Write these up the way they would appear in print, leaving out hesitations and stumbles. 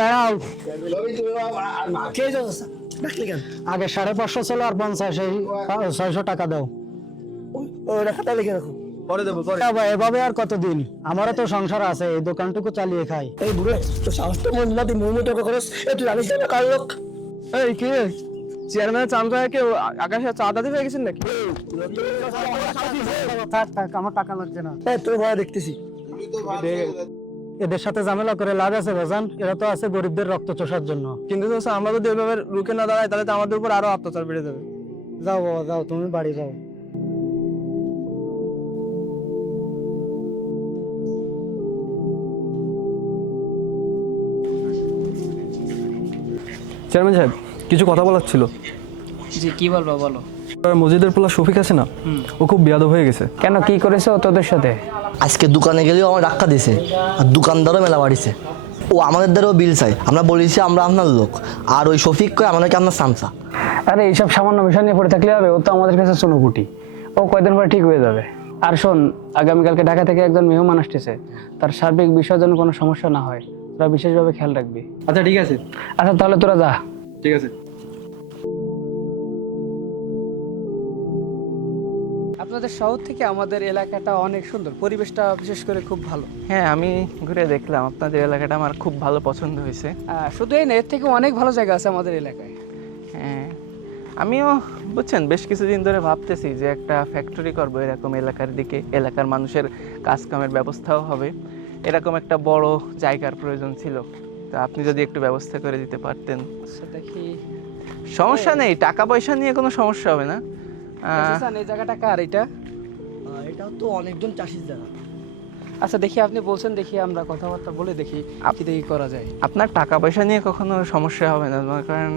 দাঁড়াও। কে যাচ্ছে ডাকলি কেন? আগে 550 ছিল আর 50, এই 600 টাকা দাও। ওই রাখা তাহলে লিখে রাখো, পরে দেবো পরে। বাবা, এভাবে আর কতদিন? আমারও তো সংসার আছে, এই দোকানটুকু চালিয়ে খাই। এই বুড়ো তো সাহসটা মন না, তুই মোমো টাকা খরচ, তুই জানিস না কার লোক? এই কি চেয়ারম্যান চামচাকে আকাশে চাঁদা দিয়ে হয়ে গেছেন নাকি? থাক থাক, আমার টাকা লাগছে না। তোর ভয় দেখতেছি। এদের সাথে ঝামেলা করে লাভ আছে বাজান? এরা তো আছে গরিবদের রক্ত চোষার জন্য। কিন্তু চাচা, আমরা যদি এভাবে রুখে না দাঁড়াই তাহলে তো আমাদের উপর আরো অত্যাচার বেড়ে যাবে। যাও বাবা যাও, তুমি বাড়ি যাও। চেয়ারম্যান সাহেব, কিছু কথা বলার ছিল। জি, কি বলবো বলো। মসজিদের পোলা শফিক আছে না, ও খুব বেয়াদব হয়ে গেছে। কেন, কি করেছে ও তোদের সাথে? আজকে দোকানে গেলেও আমার ধাক্কা দিছে, আর দোকানদারও মেলা বাড়িছে। ও আমাদের দ্বারাও বিল চাই, আমরা বলেছি আমরা আপনার লোক, আর ওই শফিক কয় আমাদেরকে আপনার সামসা। আরে এইসব সামান্য বিষয় নিয়ে পড়ে থাকলে হবে? ও তো আমাদের কাছে চুনোপুটি, ও কয়দিন পরে ঠিক হয়ে যাবে। আর শোন, আগামীকালকে ঢাকা থেকে একজন মেহমান আসতেছে, তার সার্বিক বিষয়ের জন্য কোনো সমস্যা না হয় তোরা বিশেষভাবে খেয়াল রাখবি। আচ্ছা ঠিক আছে। আচ্ছা তাহলে তোরা যা। ঠিক আছে। আপনাদের শহর থেকে আমাদের এলাকাটা অনেক সুন্দর, পরিবেশটা বিশেষ করে খুব ভালো। হ্যাঁ, আমি ঘুরে দেখলাম, আপনাদের এলাকাটা আমার খুব ভালো পছন্দ হয়েছে। শুধু এই না, এর থেকে অনেক ভালো জায়গা আছে আমাদের এলাকায়। হ্যাঁ, আমিও বুঝছেন বেশ কিছুদিন ধরে ভাবতেছি যে একটা ফ্যাক্টরি করবো এরকম এলাকার দিকে, এলাকার মানুষের কাজকামের ব্যবস্থাও হবে, এরকম একটা বড় জায়গার প্রয়োজন ছিল। তো আপনি যদি একটু ব্যবস্থা করে দিতে পারতেন। আচ্ছা দেখি, সমস্যা নেই, টাকা পয়সা নিয়ে কোনো সমস্যা হবে না। এই জায়গাটা কার এটা? এটা তো অনেকজন চাষির জায়গা। আচ্ছা দেখি, আপনি বলছেন, দেখি আমরা কথাবার্তা বলে দেখি কি দেখি করা যায়। আপনার টাকা পয়সা নিয়ে কখনো সমস্যা হবে না, কারণ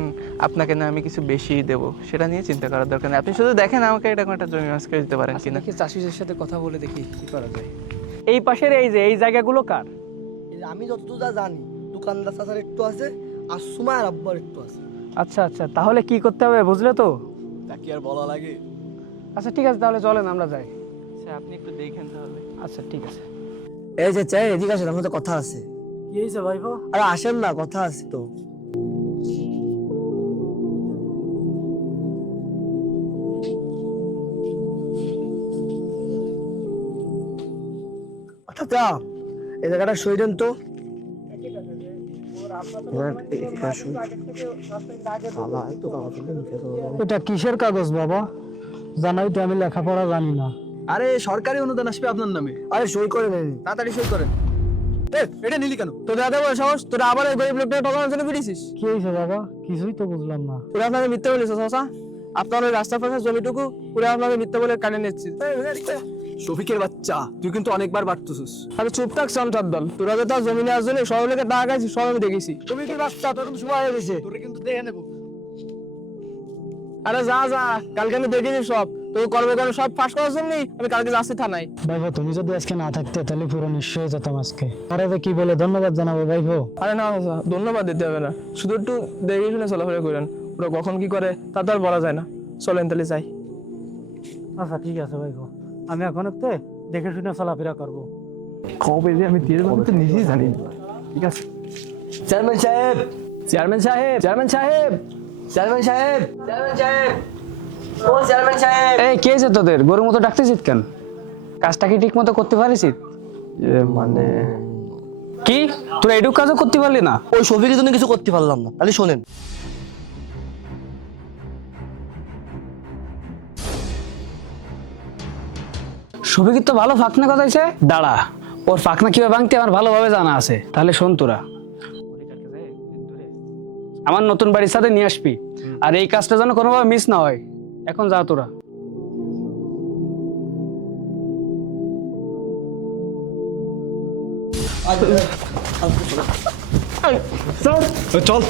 আপনাকে না আমি কিছু বেশি দেব, সেটা নিয়ে চিন্তা করার দরকার নেই। আপনি শুধু দেখেন আমাকে এরকম একটা জমি মাছ করে দিতে পারেন কিনা। দেখি চাষিদের সাথে কথা বলে দেখি কি করা যায়। এই পাশের এই জায়গাগুলো কার? আমি যতদূর যা জানি, দোকানদার চাচার একটু আছে, আর সুমায়ের আব্বার একটু আছে। আচ্ছা আচ্ছা, তাহলে কি করতে হবে বুঝলে তো? তা কি আর বলা লাগে? আচ্ছা ঠিক আছে, তাহলে চলেন আমরা যাই। আচ্ছা, আপনি একটু দেখেন তাহলে। আচ্ছা ঠিক আছে। এই যে চাই, এদিকে আসেন, আমার তো কথা আছে। কি হয়েছে ভাইপো? আরে আসেন না, কথা আছে তো। আচ্ছা, এই জায়গাটা সই দেন তো। এটা কিসের কাগজ বাবা? জানাই তো, আমি লেখাপড়া জানি না। আরে সরকারি অনুদান আসবে আপনার নামে, আরে সই করে নেন। তাড়াতাড়ি সই করেন। এটা নিলি কেন? তোদের এত বড় সাহস, তোরা আবার এই গরিব লোকটাকে ঠকানোর জন্য বেরিয়েছিস? কি হয়েছে বাবা? কিছুই তো বুঝলাম না। তোরা আপনাকে মিথ্যা বলেছিস চাচা, আপনার ওই রাস্তার পাশে জমিটুকু পুরো আপনাকে মিথ্যা বলে কাটে নিচ্ছিস। শফিকের বাচ্চা, তুই কিন্তু অনেকবার বাড়তেছিস। আরে চুপ থাক সন্তান দল, তোরা যে তার জমি নেওয়ার জন্য সব লোকের টাকা খাইছিস, সব আমি দেখেছি। তুমি কি বাচ্চা, তোর কিন্তু সময় হয়ে গেছে। তোরে কিন্তু দেখে নেবো। আরে যা যা, কালকে আমি দেখেছি সব, তোর কর্মকাণ্ড সব ফাঁস করার জন্যই আমি কালকে যাচ্ছি থানায়। ভাইপো, তুমি যদি আজকে না থাকতে তাহলে পুরো নিশ্চয় হয়ে যেতাম আজকে। আরে কি বলে ধন্যবাদ জানাবো ভাইপো? আরে না চাচা, ধন্যবাদ দিতে হবে না, শুধু একটু দেখে শুনে চলাফেরা করেন, ওরা কখন কি করে তা তো আর বলা যায় না। চলেন তাহলে যাই। আচ্ছা ঠিক আছে ভাইপো, আমি এখন একটু দেখে শুনে চলাফেরা করবো। কবে যে আমি দিয়ে দেবো তো নিজেই জানি না। ঠিক আছে। চেয়ারম্যান সাহেব, চেয়ারম্যান সাহেব, চেয়ারম্যান সাহেব, চেয়ারম্যান সাহেব, চেয়ারম্যান সাহেব, ও চেয়ারম্যান সাহেব। এই কে আছে তোদের? গরুর মতো ডাকতেছিস কেন? কাজটা কি ঠিক মতো করতে পারিস? মানে কি তোরা এটুক কাজও করতে পারলি না? ওই শফিকের জন্য কিছু করতে পারলাম না, তাহলে শোনেন। শফিকের তো ভালো ফাঁকনা কথাইছে। দাঁড়া, ওর ফাঁকনা কিভাবে ভাঙতে আমার ভালোভাবে জানা আছে। তাহলে শোন, তোরা আমার নতুন বাড়ির সাথে নিয়ে আসবি, আর এই কাজটা যেন কোনোভাবে মিস না হয়। এখন যা তোরা। চল।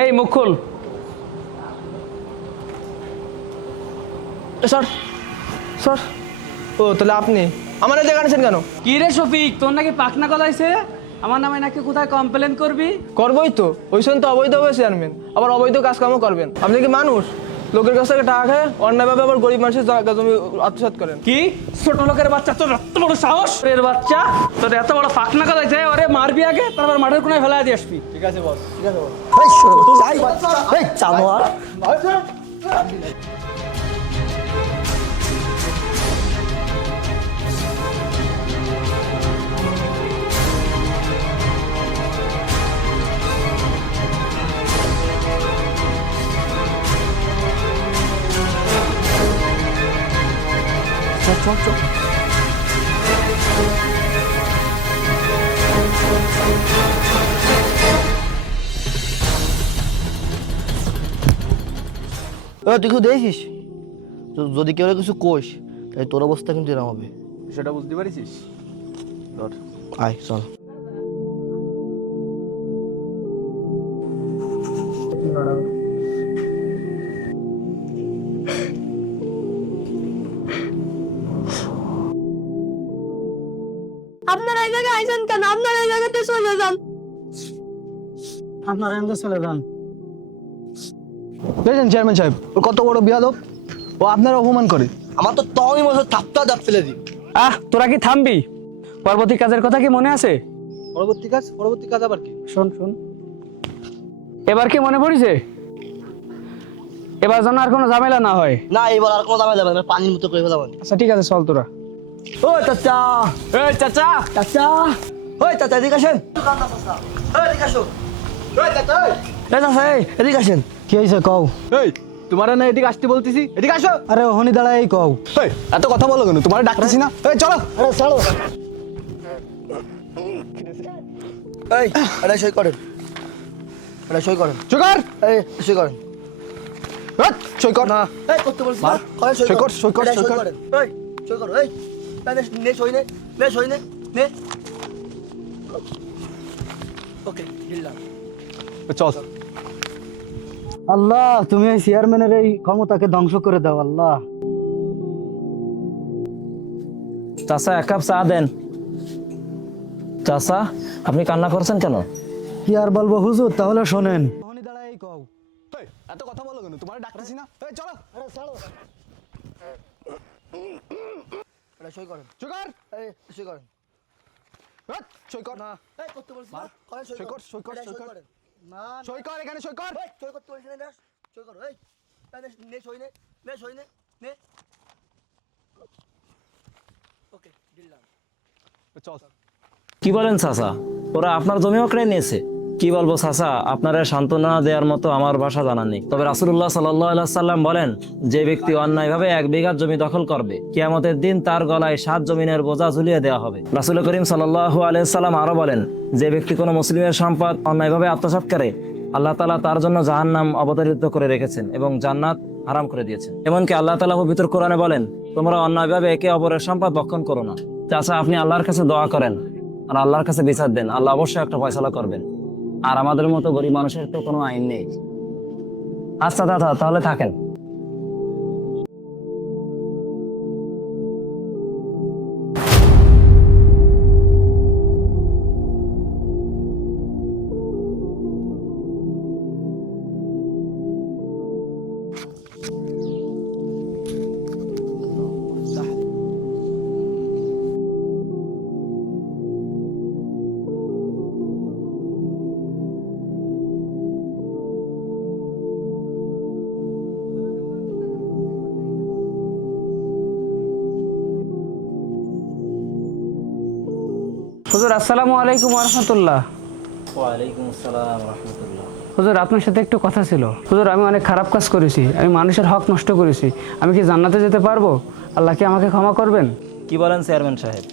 এই মুখ খুল। স্যার, স্যার ও তাহলে আপনি আমার এই জায়গা আনছেন কেন? কি রে শফিক, তোর নাকি পাখনা গলাইছে? আমার নামে নাকি কোথায় কমপ্লেন করবি? করবোই তো, ওই তো অবৈধ হবে চেয়ারম্যান, আবার অবৈধ কাজকামও করবেন। আপনি কি মানুষ? লোকের কাছ থেকে টাকা খায় অন্যায়ভাবে আবার গরিব মানুষের জায়গা জমি আত্মসাৎ করেন। কি ছোট লোকের বাচ্চা, তোর এত বড় সাহস? এর বাচ্চা, তোর এত বড় পাখনা গলাইছে, ওরে মারবি আগে, তারপর মাঠের কোনায় ফেলাই দিয়ে আসবি। ঠিক আছে বস, ঠিক আছে বস। এই শোনো, এই জানোয়ার। চল চল চল। তুই কিছু দেখছিস? যদি কেউ কিছু কোষ তাই তোর অবস্থা কিন্তু এরকম হবে। সেটা বুঝতে পারিস? ধর আয় চল। আপনারা এই জায়গায় আইছেন কেন? আপনারা এই জায়গাতে চলে যান। আপনারা এখান থেকে চলে যান। দেখেন চেয়ারম্যান সাহেব, ও কত বড় বিয়াদব, ও আপনার অপমান করে। আমার তো তখনই মনে হয় থাপ্পা দাঁত ফেলে দিই। তোরা কি থামবি? পরবর্তী কাজের কথা কি মনে আছে? পরবর্তী কাজ আবার কি? শোন শোন, এবার কি মনে পড়িছে? এবার যেন আর কোনো ঝামেলা না হয়। না এবার আর কোনো দামে যাবে না, পানির মতো করে ফেলাবেন। আচ্ছা ঠিক আছে, চল তোরা। ও চাচা, এই চাচা, চাচা, ওই চাচা এদিকে আসেন। এদিকে আসুন। এই চাচা, এদিকে আসেন। কি হয়েছে কও? এই তোমার না এদিকে আসতে বলতেছি, এদিকে আসো। আরে ওহনি দাঁড়ায় এই কও। এই এত কথা বলো কেন? তোমার ডাকতেছি না? এই চলো। আরে ছাড়ো। এই আরে সই করেন, আরে সই করেন। সুগার এই সই করেন। সই কর। না এই করতে বলছি না। হয় সই কর, সই কর, এটা সই কর। করেন। এই সই করো। এই নে সই নে, নে সই নে, নে। ওকে দিলাম। চল। আল্লাহ, তুমি এই চেয়ারম্যানের এই ক্ষমতাকে ধ্বংস করে দাও আল্লাহ। চাচা এক কাপ চা দেন। চাচা আপনি কান্না করছেন কেন? কি আর বলবো হুজুর, তাহলে শোনেন। ওহনি দাঁড়ায় এই কও। এই এত কথা বলো কেন? তোমার ডাকতেছি না? এই চলো। আরে ছাড়ো। এটা সই করেন। সুগার এই সই করেন। সই কর। না এই করতে বলছি না। হয় সই কর, সই কর, এটা সই কর। করেন। না সই কর, এখানে সই কর। এই সই করতে বলছি না। সই করো। এই নে সই নে, নে সই নে, নে। ওকে দিলাম। চল। কি বলেন চাচা, ওরা আপনার জমি কেড়ে নিয়েছে? কি বলবো চাচা, আপনারা সান্ত্বনা দেওয়ার মতো আমার ভাষা জানা নেই। তবে রাসূলুল্লাহ সাল্লাল্লাহু আলাইহি সাল্লাম বলেন, যে ব্যক্তি অন্যায়ভাবে 1 বিঘা জমি দখল করবে, কিয়ামতের দিন তার গলায় 7 জমিনের বোঝা ঝুলিয়ে দেওয়া হবে। রাসূল করিম সাল্লাল্লাহু আলাইহি সাল্লাম আরো বলেন, যে ব্যক্তি কোনো মুসলিমের সম্পদ অন্যায়ভাবে আত্মসাৎ করে, আল্লাহ তাআলা তার জন্য জাহান্নাম অবধারিত করে রেখেছেন এবং জান্নাত হারাম করে দিয়েছেন। এমনকি আল্লাহ তাআলা পবিত্র কোরআনে বলেন, তোমরা অন্যায়ভাবে একে অপরের সম্পদ ভক্ষণ করো না। চাচা আপনি আল্লাহর কাছে দোয়া করেন আর আল্লাহর কাছে বিচার দেন, আল্লাহ অবশ্যই একটা ফয়সালা করবেন। আর আমাদের মতো গরিব মানুষের তো কোনো আইন নেই। আচ্ছা দাদা, তাহলে থাকেন। হুজুর আসসালামু আলাইকুম ওয়া রাহমাতুল্লাহ। ওয়ালাইকুম আসসালাম ওয়া রাহমাতুল্লাহ। হুজুর আপনার সাথে একটু কথা ছিল। হুজুর আমি অনেক খারাপ কাজ করেছি, আমি মানুষের হক নষ্ট করেছি। আমি কি জান্নাতে যেতে পারবো? আল্লাহ কি আমাকে ক্ষমা করবেন? কি বলেন চেয়ারম্যান সাহেব,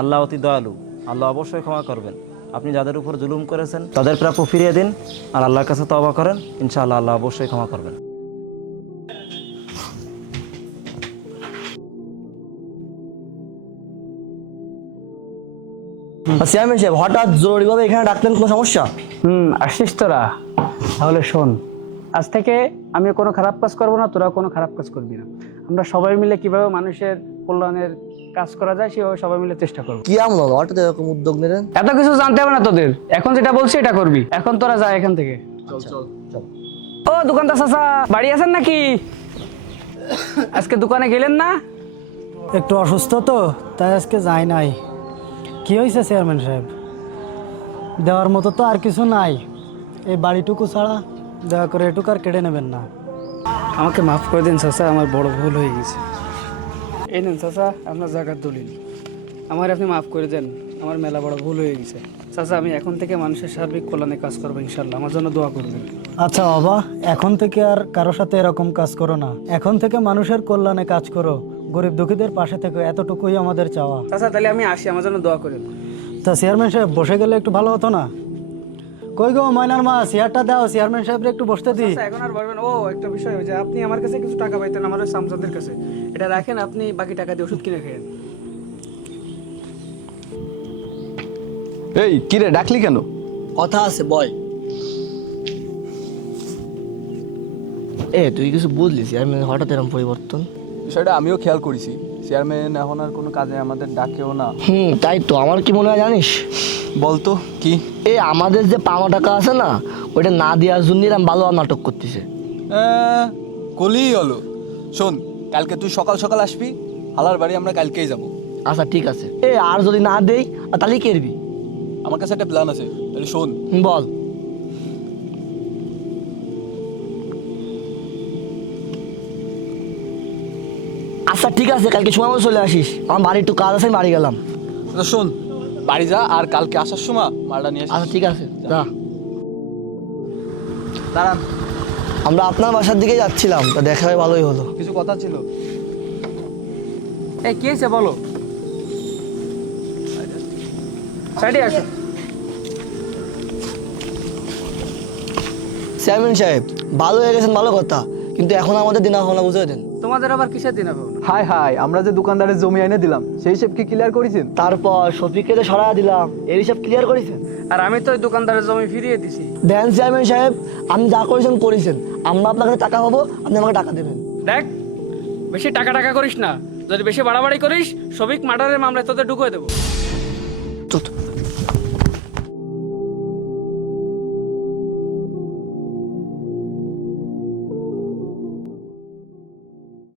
আল্লাহ অতি দয়ালু, আল্লাহ অবশ্যই ক্ষমা করবেন। আপনি যাদের উপর জুলুম করেছেন তাদের প্রাপ্য ফিরিয়ে দিন আর আল্লাহর কাছে তওবা করেন, ইনশাআল্লাহ আল্লাহ অবশ্যই ক্ষমা করবেন। চেয়ারম্যান সাহেব, হঠাৎ জরুরিভাবে এখানে ডাকলেন, কোনো সমস্যা? আসছিস তোরা? তাহলে শোন, আজ থেকে আমি কোনো খারাপ কাজ করবো না, তোরা কোনো খারাপ কাজ করবি না। আমরা সবাই মিলে কিভাবে মানুষের কল্যাণের কাজ করা যায় সেভাবে সবাই মিলে চেষ্টা করবো। কি আমল হলো হঠাৎ এরকম উদ্যোগ নিলেন? এত কিছু জানতে হবে না তোদের, এখন যেটা বলছি এটা করবি। এখন তোরা যা এখান থেকে। ও দোকানদার চাচা বাড়ি আছেন নাকি? আজকে দোকানে গেলেন না? একটু অসুস্থ তো, তাই আজকে যাই নাই। কি হয়েছে চেয়ারম্যান সাহেব? দেওয়ার মতো তো আর কিছু নাই, এই বাড়িটুকু ছাড়া। দয়া করে এটুকু আর কেড়ে নেবেন না। আমাকে মাফ করে দিন চাচা, আমার বড় ভুল হয়ে গেছে। এই নেন চাচা আপনার জায়গার দলিল, আমার আপনি মাফ করে দেন, আমার মেলা বড় ভুল হয়ে গেছে। চাচা আমি এখন থেকে মানুষের সার্বিক কল্যাণে কাজ করবো ইনশাল্লাহ, আমার জন্য দোয়া করবেন। আচ্ছা বাবা, এখন থেকে আর কারোর সাথে এরকম কাজ করো না। এখন থেকে মানুষের কল্যাণে কাজ করো, গরিব দুঃখীদের পাশে থেকে, এতটুকুই আমাদের চাওয়া। চাচা তাহলে আমি আসি, আমার জন্য দোয়া করেন। তা চেয়ারম্যান সাহেব বসে গেলে একটু ভালো হতো না? কই গো ময়নার মা, চেয়ারটা দাও, চেয়ারম্যান সাহেবরে একটু বসতে দিই। আচ্ছা, এখন আর বলবেন। ও একটা বিষয় হয়েছে, আপনি আমার কাছে কিছু টাকা পাইতেন আমার ওই সামসাদের কাছে, এটা রাখেন, আপনি বাকি টাকা দিয়ে ওষুধ কিনে খেয়েন। এই কিরে ডাকলি কেন? কথা আছে বয়। তুই কিছু বুঝলি চেয়ারম্যান হঠাৎ এরকম পরিবর্তন? বিষয়টা আমিও খেয়াল করেছি, চেয়ারম্যান এখন আর কোনো কাজে আমাদের ডাকেও না। তাই তো। আমার কি মনে হয় জানিস? বলতো কি? আমাদের যে পাওয়া টাকা আছে না, ওইটা না দেওয়ার জন্য এরকম ভালো নাটক করতেছে। কলিই হলো। শোন, কালকে তুই সকাল সকাল আসবি, হালার বাড়ি আমরা কালকেই যাব। আচ্ছা ঠিক আছে। আর যদি না দেই তাহলে কেরবি? আমার কাছে একটা প্ল্যান আছে, তাহলে শোন। বল। আচ্ছা ঠিক আছে, কালকে সময় মতো চলে আসিস, আমার বাড়ি একটু কাজ আছে, আমি বাড়ি গেলাম। তো শোন, বাড়ি যা, আর কালকে আসার সময় মালটা নিয়ে আসিস। আচ্ছা ঠিক আছে, যা। দাঁড়ান, আমরা আপনার বাসার দিকে যাচ্ছিলাম, তা দেখা হয় ভালোই হলো। কিছু কথা ছিল। এই কি হয়েছে বলো, সাইডে আসো। চেয়ারম্যান সাহেব ভালো হয়ে গেছেন, ভালো কথা, কিন্তু এখন আমাদের দিনা হলো বুঝে দেন। তোমাদের আবার কিসের দিন হবে? হাই হাই, আমরা যে দোকানদারের জমি এনে দিলাম সেই হিসেব কি ক্লিয়ার করেছেন? তারপর শফিককে যে সরাই দিলাম, এর হিসাব ক্লিয়ার করেছেন? আর আমি তো ওই দোকানদারের জমি ফিরিয়ে দিছি। দেন চেয়ারম্যান সাহেব, আপনি যা করেছেন করেছেন, আমরা আপনার কাছে টাকা পাবো, আপনি আমাকে টাকা দেবেন। দেখ বেশি টাকা টাকা করিস না, যদি বেশি বাড়াবাড়ি করিস শফিক মার্ডারের মামলায় তোদের ঢুকিয়ে দেবো।